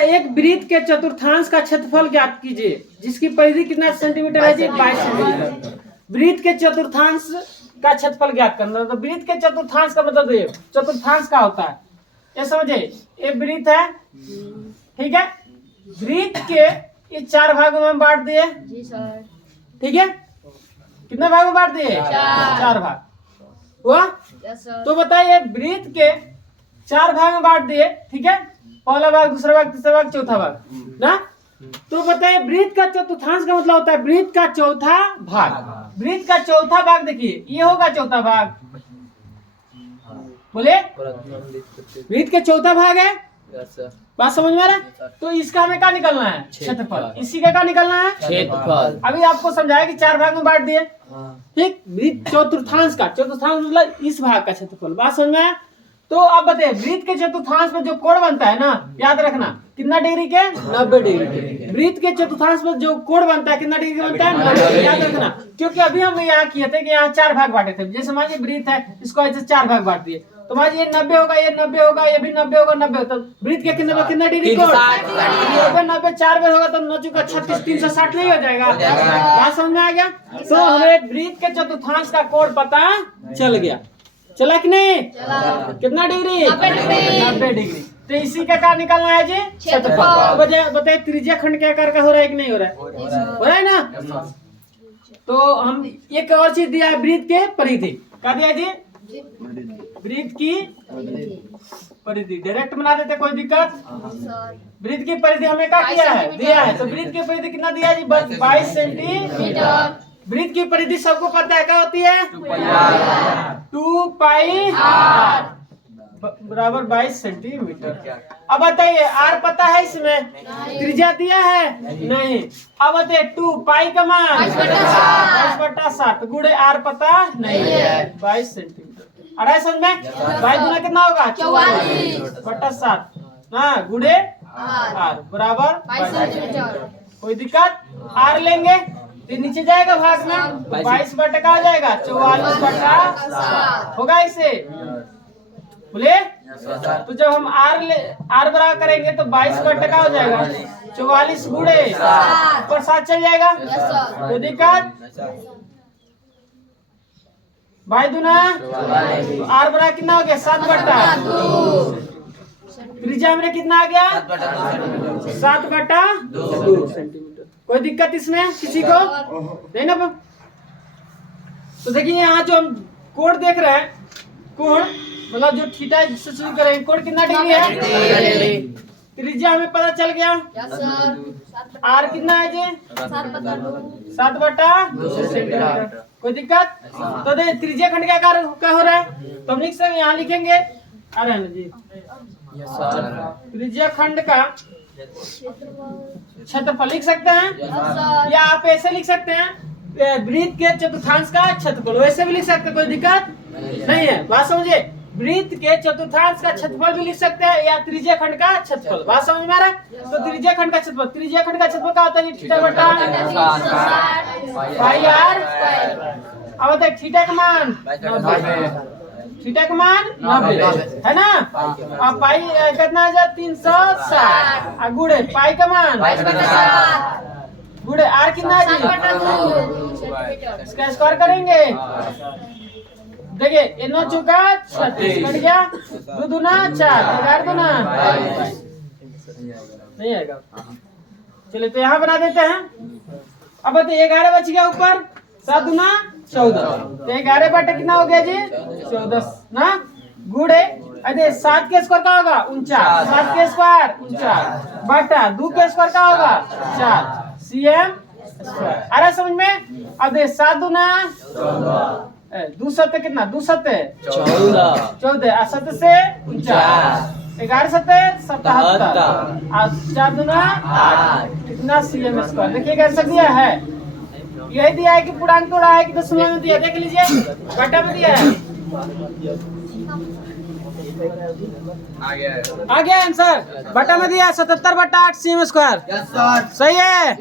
एक वृत्त के चतुर्थांश का क्षेत्रफल ज्ञात कीजिए जिसकी परिधि कितना सेंटीमीटर है जी? 22 सेंटीमीटर। वृत्त के चतुर्थांश का क्षेत्रफल ज्ञात करना। तो वृत्त के चतुर्थांश का मतलब ये चतुर्थांश का होता है, ये समझे। ये वृत्त है, ठीक है। वृत्त के ये 4 भागों में बांट दिए जी सर। ठीक है। कितने भाग में बांट दिए? 4 भाग हुआ। Yes sir. तो बताइए वृत्त के 4 भाग में बांट दिए, ठीक है। पहला भाग, दूसरा भाग, तीसरा भाग, चौथा भाग ना। तो बताइए वृत्त का चतुर्थांश का मतलब होता है वृत्त का चौथा भाग। वृत्त का चौथा भाग देखिए ये होगा चौथा भाग, बोले वृत्त के चौथा भाग है। बात समझ में आ रहा है? तो इसका हमें क्या निकलना है? क्षेत्रफल। इसी का क्या निकलना है? क्षेत्रफल। अभी आपको समझाया कि 4 भाग में बांट दिए, ठीक। वृत्त चतुर्थांश का, चतुर्थांश मतलब इस भाग का क्षेत्रफल। बात समझ में आया? तो अब बताइए वृत्त के चतुर्थांश में जो कोण बनता है ना, याद रखना कितना डिग्री के? 90 डिग्री के। वृत्त के चतुर्थांश में जो कोण बनता है कितना डिग्री बनता है? 90। याद रखना, क्योंकि अभी हम यहाँ किए थे कि यहाँ 4 भाग बांटे थे। जैसे मान लीजिए वृत्त है, इसको ऐसे 4 भाग बांट दिए, तो मान ये 90 होगा, ये 90 होगा, ये भी 90 होगा, 90। तो वृत्त के कितना डिग्री कोण? 90 4 बार होगा तो 9 चुका 36, 360 नहीं हो जाएगा? बात समझ में आ गया? तो हमें वृत्त के चतुर्थांश का कोण पता चल गया। चला कि नहीं? कितना डिग्री? 90 डिग्री। तो इसी का क्या निकालना है जी? क्षेत्रफल। बताइए त्रिज्या खंड के आकार का हो रहा है कि नहीं हो रहा है? हो रहा है ना। तो हम एक और चीज दिया है, वृत्त के परिधि। क्या दिया जी? वृत्त की परिधि। डायरेक्ट बना देते, कोई दिक्कत? वृत्त की परिधि हमें क्या किया है? दिया है। तो वृत्त की परिधि कितना दिया जी? 22 सेंटीमीटर। वृत्त की परिधि सबको पता है क्या होती है? 2 पाई r बराबर 22 सेंटीमीटर। अब बताइए r पता है इसमें? त्रिज्या दिया है? नहीं। अब बताइए 2 पाई का मान 22/7 गुणे r पता नहीं है, 22 सेंटीमीटर। अरे समझ में? 22 गुना कितना होगा? 44/7 हाँ गुणे r बराबर 22 सेंटीमीटर। कोई दिक्कत? r लेंगे तो नीचे जाएगा भाग में, 22 बटा का हो जाएगा 44/7 होगा इसे, बोले। तो जब हम r बराबर करेंगे तो 22 बटा का हो जाएगा 44 गुणे ऊपर 7 चल जाएगा। कोई दिक्कत? 22 दूना r बराबर कितना हो गया? 7/2। त्रिज्या में कितना आ गया? 7/2 सेंटीमीटर। कोई दिक्कत इसमें किसी को नहीं ना? तो देखिए यहाँ जो हम कोण देख रहे हैं, कोण मतलब जो थीटा से शुरू करें, कोण कितना डिग्री है? त्रिज्या हमें पता चल गया। आर कितना है जी? 7/2 सेंटीमीटर। कोई दिक्कत? तो देखिए त्रिज्या खंड का आकार क्या हो रहा है? तो हम लिख सकते, यहाँ लिखेंगे अरे जी त्रिज्या खंड का क्षेत्रफल लिख सकते हैं, या आप ऐसे लिख सकते हैं वृत्त के चतुर्थांश का क्षेत्रफल, वैसे भी लिख सकते हैं, कोई दिक्कत नहीं है। बात समझिए, वृत्त के चतुर्थांश का क्षेत्रफल भी लिख सकते हैं या त्रिज्या खंड का क्षेत्रफल। बात समझ में आ रहा है? तो त्रिज्या खंड का क्षेत्रफल, त्रिज्या खंड का क्षेत्रफल क्या होता है? थीटा बटा पाई r। अब बताइए थीटा का मान, थीटा का मान 90 है ना। अब पाई कितना आ जाए? 360 गुड़े पाई का मान गुड़े r कितना है? इसका स्क्वायर करेंगे, देखिए ये 9 चौका 36 कट गया, 2 दूना 4, 11 दूना नहीं आएगा। चलिए तो यहाँ बना देते हैं। अब बताइए 11 बच गया ऊपर, 7 दूना 14, तो 11 बटे कितना हो गया जी? 14 ना गुड़े अरे 7 के स्क्वायर का होगा 49, 7 के स्क्वायर 49 बटा 2 के स्क्वायर का होगा 4 cm स्क्वायर। अरे समझ में? अब देख 7 दूना 2 सत्ते कितना? 2 सत्ते 14 7 से 49, 11 सत्ते 77 और 4 दूना 8 कितना cm स्क्वायर। देखिए कैसा दिया है, यही दिया है कि पूर्णांक तोड़ा है कि दशमलव में दिया, देख लीजिए घटा में दिया है। आ गया आंसर, बटा में दिया 77/8 cm स्क्वायर। सही है।